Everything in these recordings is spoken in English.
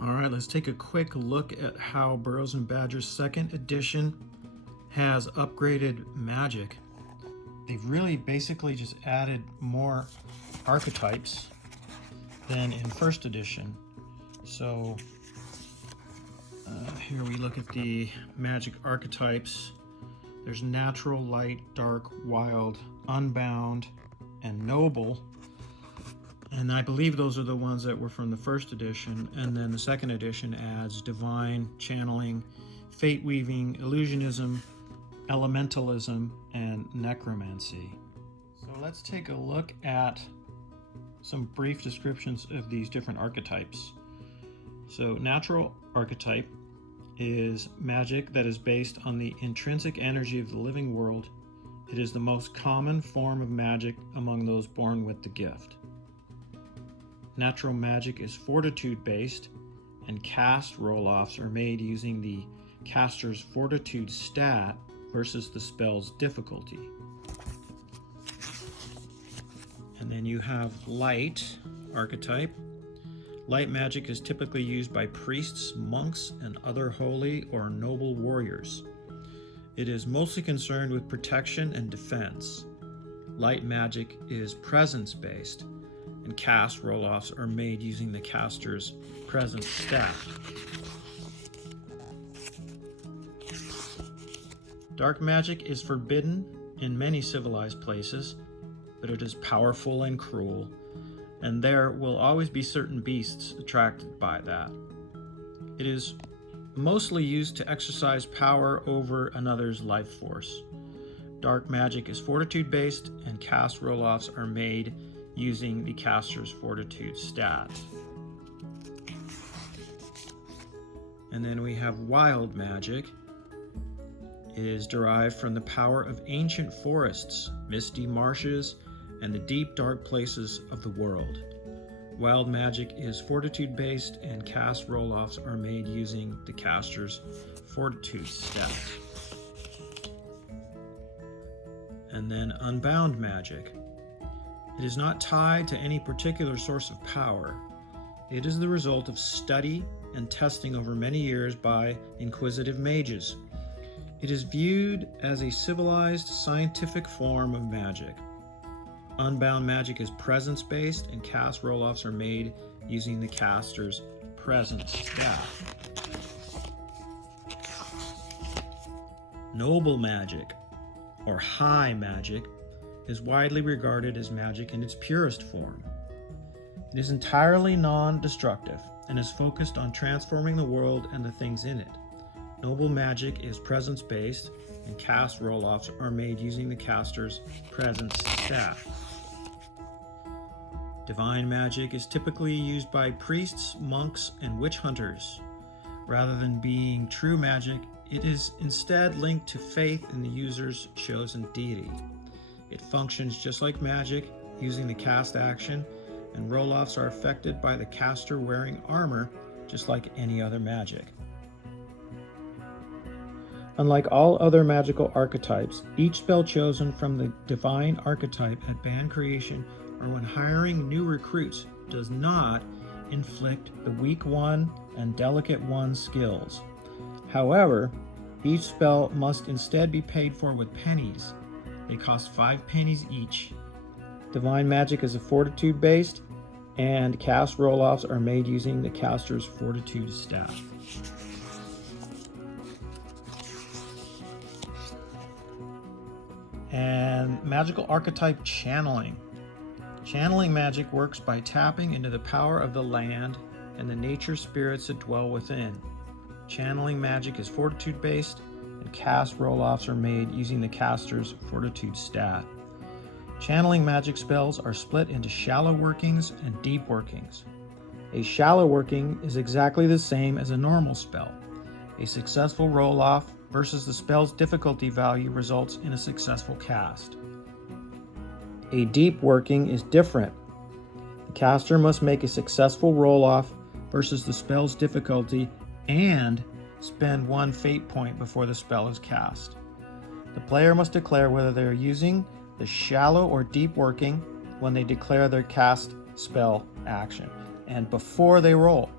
All right, let's take a quick look at how Burrows and Badger's second edition has upgraded magic. They've really basically just added more archetypes than in first edition. So here we look at the magic archetypes. There's natural, light, dark, wild, unbound, and noble. And I believe those are the ones that were from the first edition. And then the second edition adds divine, channeling, fate weaving, illusionism, elementalism, and necromancy. So let's take a look at some brief descriptions of these different archetypes. So natural archetype is magic that is based on the intrinsic energy of the living world. It is the most common form of magic among those born with the gift. Natural magic is fortitude based, and cast roll-offs are made using the caster's fortitude stat versus the spell's difficulty. And then you have light archetype. Light magic is typically used by priests, monks, and other holy or noble warriors. It is mostly concerned with protection and defense. Light magic is presence-based, and cast roll-offs are made using the caster's presence stat. Dark magic is forbidden in many civilized places, but it is powerful and cruel, and there will always be certain beasts attracted by that. It is mostly used to exercise power over another's life force. Dark magic is fortitude-based, and cast roll-offs are made using the caster's fortitude stat. And then we have wild magic. It is derived from the power of ancient forests, misty marshes, and the deep dark places of the world. Wild magic is fortitude-based, and cast roll-offs are made using the caster's fortitude stat. And then unbound magic. It is not tied to any particular source of power. It is the result of study and testing over many years by inquisitive mages. It is viewed as a civilized, scientific form of magic. Unbound magic is presence-based, and cast roll-offs are made using the caster's presence stat. Noble magic, or high magic, is widely regarded as magic in its purest form. It is entirely non-destructive and is focused on transforming the world and the things in it. Noble magic is presence-based, and cast roll-offs are made using the caster's presence stat. Divine magic is typically used by priests, monks, and witch hunters. Rather than being true magic, it is instead linked to faith in the user's chosen deity. It functions just like magic, using the cast action, and roll-offs are affected by the caster wearing armor, just like any other magic. Unlike all other magical archetypes, each spell chosen from the divine archetype at band creation or when hiring new recruits does not inflict the weak one and delicate one skills. However, each spell must instead be paid for with pennies. They cost 5 pennies each. Divine magic is a fortitude based, and cast roll-offs are made using the caster's fortitude stat. And magical archetype channeling. Channeling magic works by tapping into the power of the land and the nature spirits that dwell within. Channeling magic is fortitude-based, and cast roll-offs are made using the caster's fortitude stat. Channeling magic spells are split into shallow workings and deep workings. A shallow working is exactly the same as a normal spell. A successful roll-off versus the spell's difficulty value results in a successful cast. A deep working is different. The caster must make a successful roll-off versus the spell's difficulty and spend 1 fate point before the spell is cast. The player must declare whether they are using the shallow or deep working when they declare their cast spell action and before they roll.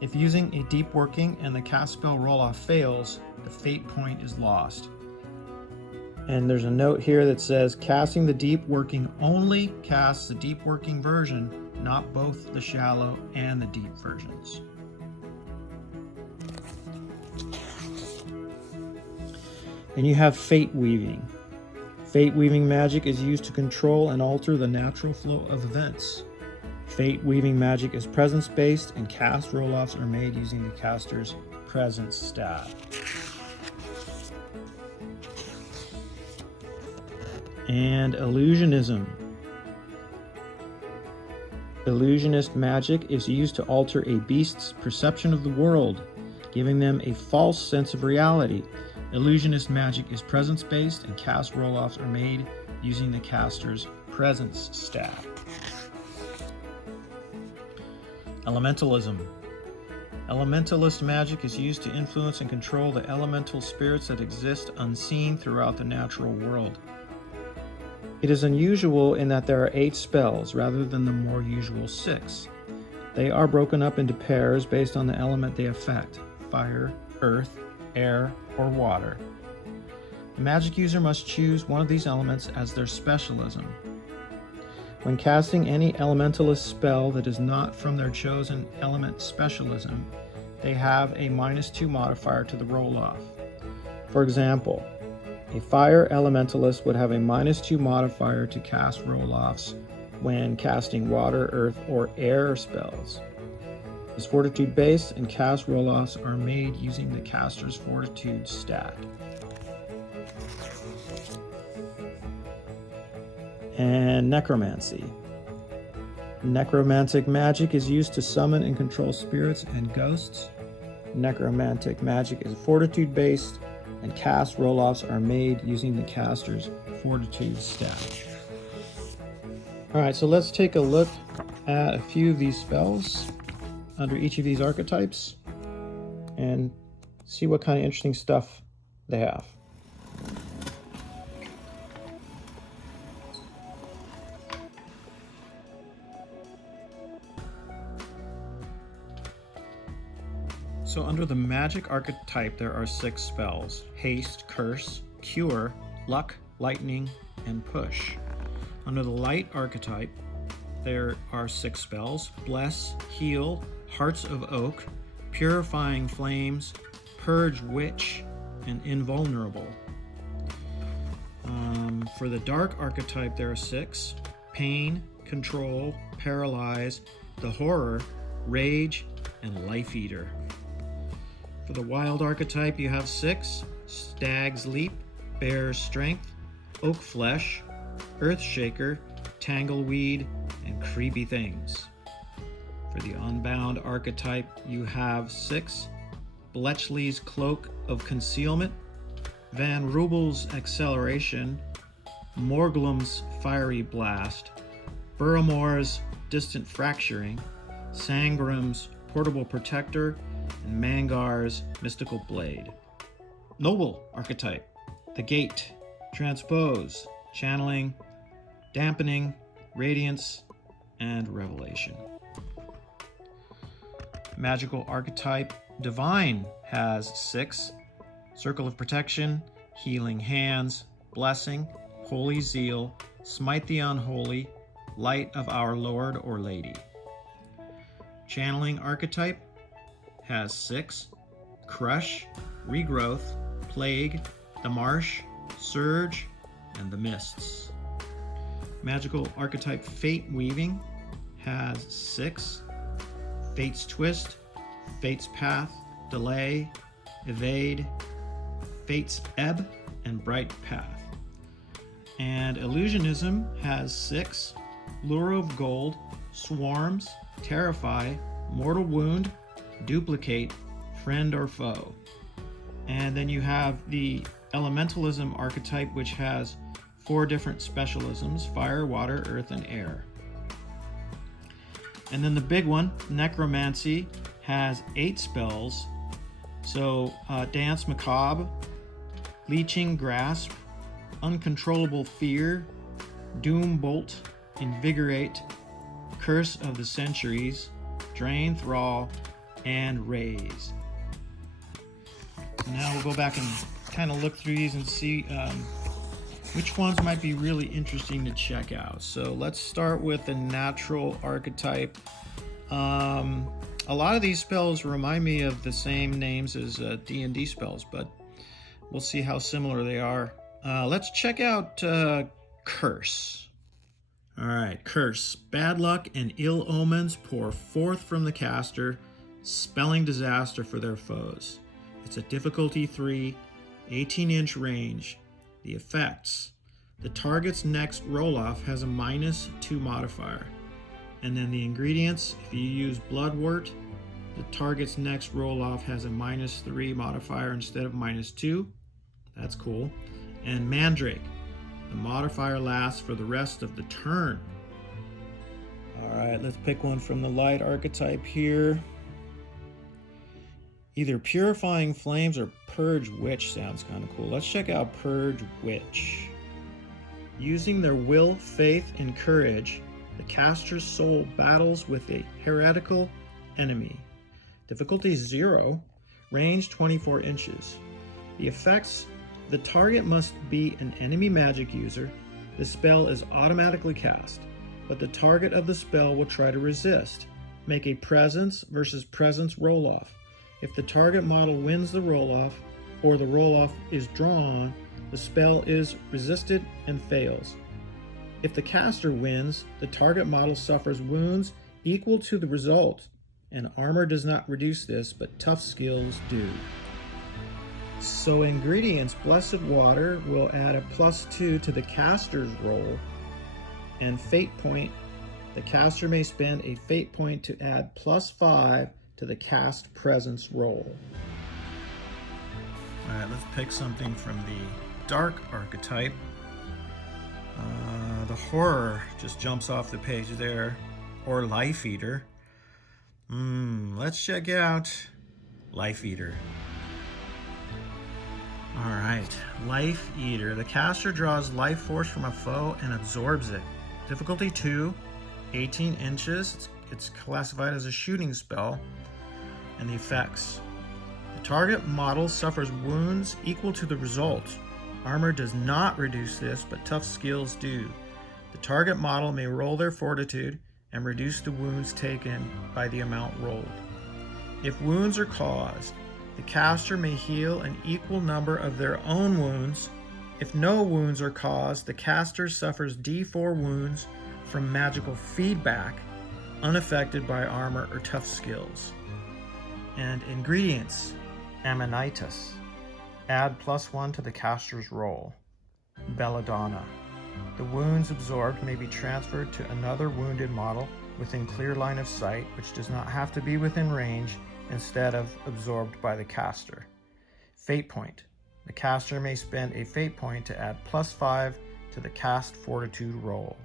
If using a deep working and the cast spell roll-off fails, the fate point is lost. And there's a note here that says casting the deep working only casts the deep working version, not both the shallow and the deep versions. And you have fate weaving. Fate weaving magic is used to control and alter the natural flow of events. Fate weaving magic is presence-based, and cast roll-offs are made using the caster's presence stat. And illusionism. Illusionist magic is used to alter a beast's perception of the world, giving them a false sense of reality. Illusionist magic is presence-based, and cast roll-offs are made using the caster's presence stat. Elementalism. Elementalist magic is used to influence and control the elemental spirits that exist unseen throughout the natural world. It is unusual in that there are 8 spells rather than the more usual 6. They are broken up into pairs based on the element they affect: fire, earth, air, or water. The magic user must choose one of these elements as their specialism. When casting any elementalist spell that is not from their chosen element specialism, they have a -2 modifier to the roll-off. For example, a fire elementalist would have a -2 modifier to cast roll-offs when casting water, earth, or air spells. Is fortitude based, and cast roll-offs are made using the caster's fortitude stat. And necromancy. Necromantic magic is used to summon and control spirits and ghosts. Necromantic magic is fortitude based, and cast roll-offs are made using the caster's fortitude stat. Alright, so let's take a look at a few of these spells under each of these archetypes and see what kind of interesting stuff they have. So under the magic archetype, there are 6 spells: haste, curse, cure, luck, lightning, and push. Under the light archetype, there are 6 spells: bless, heal, hearts of oak, purifying flames, purge witch, and invulnerable. For the dark archetype, there are 6: pain, control, paralyze, the horror, rage, and life eater. For the wild archetype, you have 6: stag's leap, bear's strength, oak flesh, earth shaker, tangleweed, and creepy things. For the unbound archetype, you have 6: Bletchley's cloak of concealment, Van Rubel's acceleration, Morglum's fiery blast, Burrows' distant fracturing, Sangram's portable protector, and Mangar's mystical blade. Noble archetype: the gate, transpose, channeling, dampening, radiance, and revelation. Magical archetype divine has 6: circle of protection, healing hands, blessing, holy zeal, smite the unholy, light of our Lord or Lady. Channeling archetype has 6: crush, regrowth, plague, the marsh, surge, and the mists. Magical archetype fate weaving has 6: fate's twist, fate's path, delay, evade, fate's ebb, and bright path. And illusionism has 6: lure of gold, swarms, terrify, mortal wound, duplicate, friend or foe. And then you have the elementalism archetype, which has 4 different specialisms: fire, water, earth, and air. And then the big one, necromancy, has 8 spells. So dance macabre, leeching grasp, uncontrollable fear, doom bolt, invigorate, curse of the centuries, drain thrall, and raise. So now we'll go back and kind of look through these and see which ones might be really interesting to check out. So let's start with the natural archetype. A lot of these spells remind me of the same names as D&D spells, but we'll see how similar they are. Let's check out Curse. All right, Curse. Bad luck and ill omens pour forth from the caster, spelling disaster for their foes. It's a difficulty 3, 18-inch range. The effects. The target's next roll-off has a -2 modifier. And then the ingredients, if you use Bloodwort, the target's next roll-off has a -3 modifier instead of -2. That's cool. And Mandrake. The modifier lasts for the rest of the turn. All right, let's pick one from the light archetype here. Either Purifying Flames or Purge Witch sounds kind of cool. Let's check out Purge Witch. Using their will, faith, and courage, the caster's soul battles with a heretical enemy. Difficulty 0, range 24 inches. The effects: the target must be an enemy magic user. The spell is automatically cast, but the target of the spell will try to resist. Make a presence versus presence roll-off. If the target model wins the roll-off, or the roll-off is drawn, the spell is resisted and fails. If the caster wins, the target model suffers wounds equal to the result, and armor does not reduce this, but tough skills do. So ingredients: Blessed Water will add a +2 to the caster's roll, and Fate Point. The caster may spend a Fate Point to add +5 to the cast presence roll. All right, let's pick something from the dark archetype. The horror just jumps off the page there, or Life Eater. Let's check out Life Eater. All right, Life Eater. The caster draws life force from a foe and absorbs it. Difficulty 2, 18 inches. It's classified as a shooting spell. And the effects: the target model suffers wounds equal to the result. Armor does not reduce this, but tough skills do. The target model may roll their fortitude and reduce the wounds taken by the amount rolled. If wounds are caused, the caster may heal an equal number of their own wounds. If no wounds are caused, the caster suffers D4 wounds from magical feedback, unaffected by armor or tough skills. And ingredients: Amanitas. Add +1 to the caster's roll. Belladonna. The wounds absorbed may be transferred to another wounded model within clear line of sight, which does not have to be within range, instead of absorbed by the caster. Fate Point. The caster may spend a Fate Point to add +5 to the cast fortitude roll.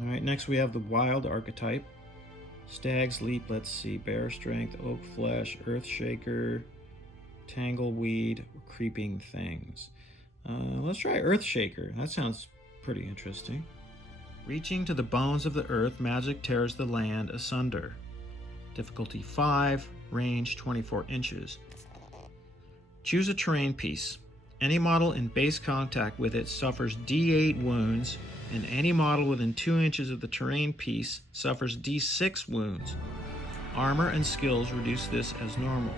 All right, next we have the wild archetype. Stag's Leap, let's see, Bear Strength, Oak Flesh, Earth Shaker, Tangleweed, Creeping Things. Let's try Earth Shaker. That sounds pretty interesting. Reaching to the bones of the earth, magic tears the land asunder. Difficulty 5, range 24 inches. Choose a terrain piece. Any model in base contact with it suffers D8 wounds, and any model within 2 inches of the terrain piece suffers D6 wounds. Armor and skills reduce this as normal.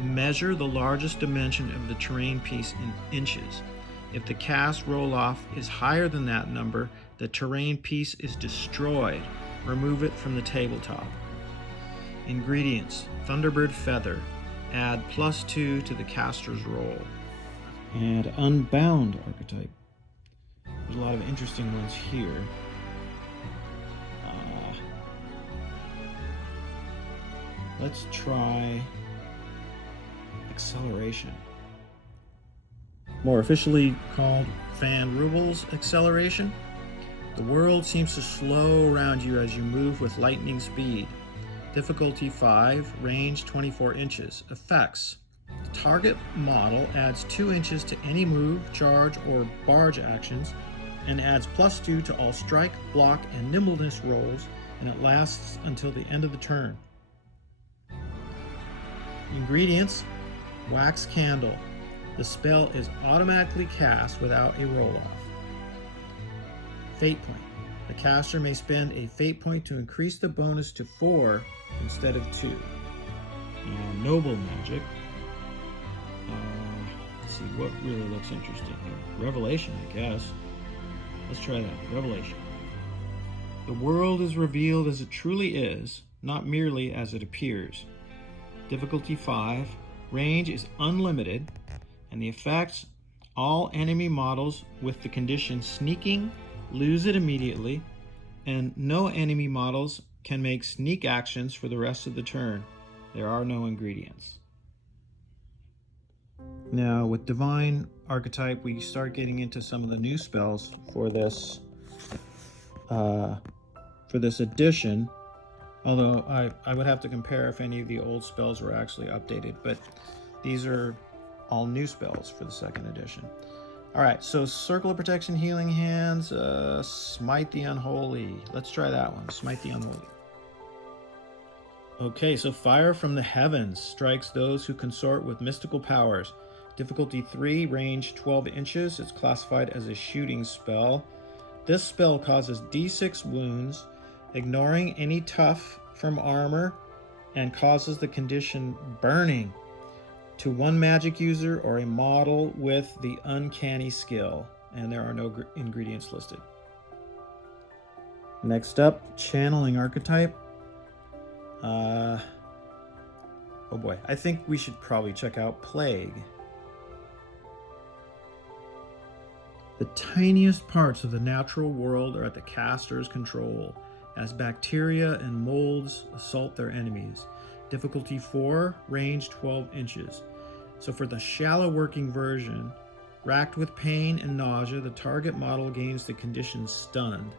Measure the largest dimension of the terrain piece in inches. If the cast roll-off is higher than that number, the terrain piece is destroyed. Remove it from the tabletop. Ingredients: Thunderbird Feather. Add +2 to the caster's roll. And Unbound archetype. There's a lot of interesting ones here. Let's try Acceleration. More officially called Van Rubel's Acceleration. The world seems to slow around you as you move with lightning speed. Difficulty 5, range 24 inches. Effects: the target model adds 2 inches to any move, charge, or barge actions, and adds +2 to all strike, block, and nimbleness rolls, and it lasts until the end of the turn. Ingredients: wax candle. The spell is automatically cast without a roll-off. Fate point. The caster may spend a fate point to increase the bonus to 4 instead of 2. Noble magic. Let's see what really looks interesting here. Revelation, I guess. Let's try that. Revelation. The world is revealed as it truly is, not merely as it appears. Difficulty 5. Range is unlimited, and the effects: all enemy models with the condition sneaking lose it immediately, and no enemy models can make sneak actions for the rest of the turn. There are no ingredients. Now, with Divine Archetype, we start getting into some of the new spells for this edition. Although I would have to compare if any of the old spells were actually updated, but these are all new spells for the second edition. All right, so Circle of Protection, Healing Hands, Smite the Unholy. Let's try that one, Smite the Unholy. Okay, so Fire from the Heavens strikes those who consort with mystical powers. Difficulty 3, range 12 inches. It's classified as a shooting spell. This spell causes D6 wounds, ignoring any tough from armor, and causes the condition burning to one magic user or a model with the uncanny skill, and there are no ingredients listed. Next up, Channeling Archetype. Oh boy, I think we should probably check out Plague. The tiniest parts of the natural world are at the caster's control, as bacteria and molds assault their enemies. Difficulty 4, range 12 inches. So for the shallow working version, racked with pain and nausea, the target model gains the condition stunned.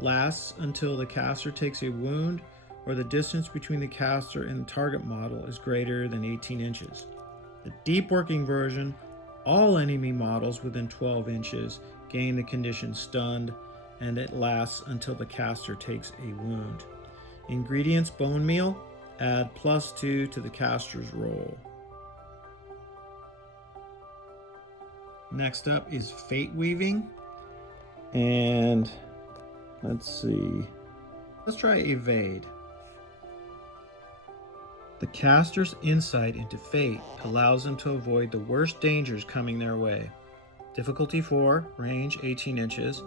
Lasts until the caster takes a wound or the distance between the caster and the target model is greater than 18 inches. The deep working version, all enemy models within 12 inches gain the condition stunned, and it lasts until the caster takes a wound. Ingredients: bone meal. Add +2 to the caster's roll. Next up is Fate Weaving. And let's see. Let's try Evade. The caster's insight into fate allows them to avoid the worst dangers coming their way. Difficulty 4, range 18 inches.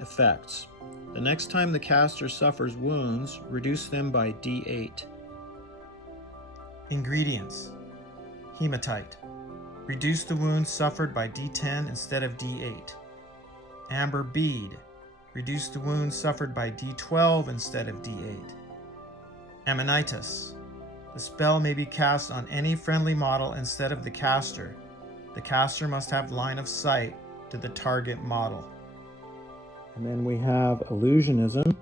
Effects: the next time the caster suffers wounds, reduce them by D8. Ingredients: Hematite. Reduce the wounds suffered by D10 instead of D8. Amber Bead. Reduce the wounds suffered by D12 instead of D8. Ammonitis. The spell may be cast on any friendly model instead of the caster. The caster must have line of sight to the target model. And then we have Illusionism.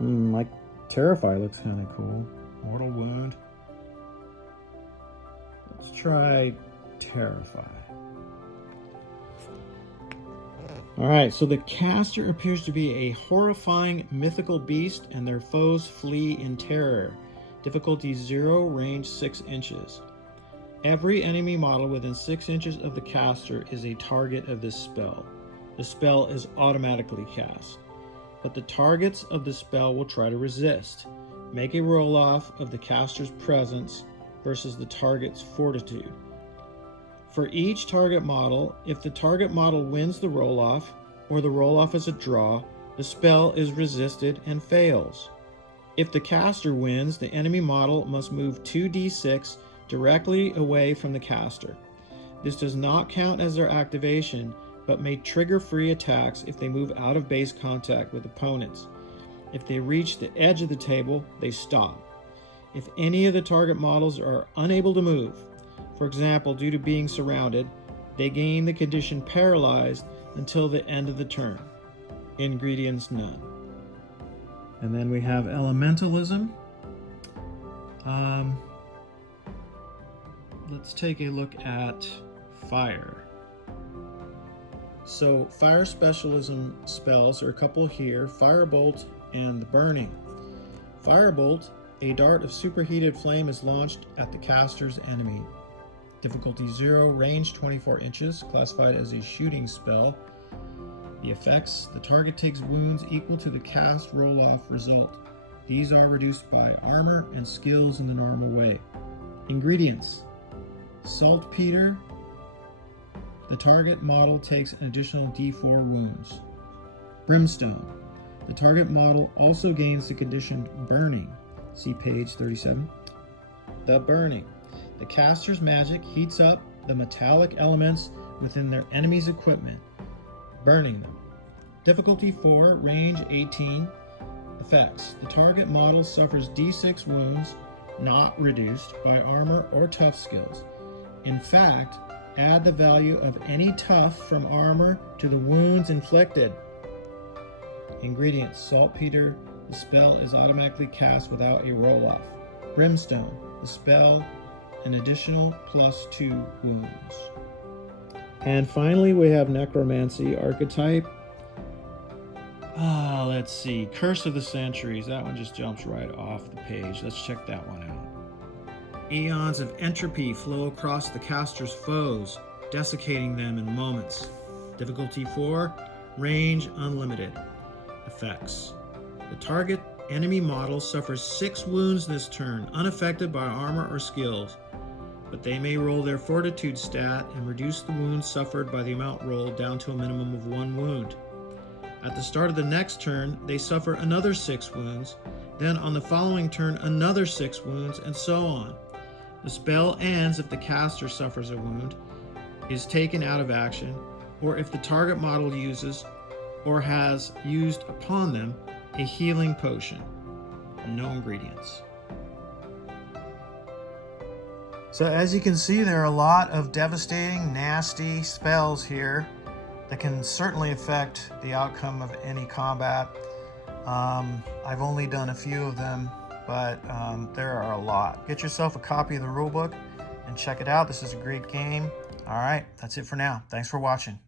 Like Terrify looks kind of cool. Mortal Wound. Let's try Terrify. Alright, so the caster appears to be a horrifying mythical beast, and their foes flee in terror. Difficulty 0, range 6 inches. Every enemy model within 6 inches of the caster is a target of this spell. The spell is automatically cast, but the targets of the spell will try to resist. Make a roll-off of the caster's presence versus the target's fortitude. For each target model, if the target model wins the roll-off, or the roll-off is a draw, the spell is resisted and fails. If the caster wins, the enemy model must move 2d6 directly away from the caster. This does not count as their activation, but may trigger free attacks if they move out of base contact with opponents. If they reach the edge of the table, they stop. If any of the target models are unable to move, for example, due to being surrounded, they gain the condition paralyzed until the end of the turn. Ingredients: none. And then we have Elementalism. Let's take a look at Fire. So Fire Specialism spells are a couple here: Firebolt and the Burning. Firebolt A dart of superheated flame is launched at the caster's enemy. Difficulty 0, range 24 inches, classified as a shooting spell. The effects: the target takes wounds equal to the cast roll-off result. These are reduced by armor and skills in the normal way. Ingredients: saltpeter. The target model takes an additional D4 wounds. Brimstone. The target model also gains the condition burning. See page 37. The burning. The caster's magic heats up the metallic elements within their enemy's equipment, burning them. Difficulty 4, range 18. Effects: the target model suffers D6 wounds, not reduced by armor or tough skills. In fact, add the value of any tough from armor to the wounds inflicted. Ingredients: saltpeter. The spell is automatically cast without a roll-off. Brimstone. The spell, an additional +2 wounds. And finally, we have necromancy archetype. Let's see. Curse of the Centuries. That one just jumps right off the page. Let's check that one out. Eons of entropy flow across the caster's foes, desiccating them in moments. Difficulty 4, range unlimited. Effects: the target enemy model suffers 6 wounds this turn, unaffected by armor or skills, but they may roll their fortitude stat and reduce the wounds suffered by the amount rolled down to a minimum of 1 wound. At the start of the next turn, they suffer another 6 wounds, then on the following turn another 6 wounds, and so on. The spell ends if the caster suffers a wound, is taken out of action, or if the target model uses or has used upon them a healing potion. No ingredients. So as you can see, there are a lot of devastating, nasty spells here that can certainly affect the outcome of any combat. I've only done a few of them, but there are a lot. Get yourself a copy of the rulebook and check it out. This is a great game. All right, that's it for now. Thanks for watching.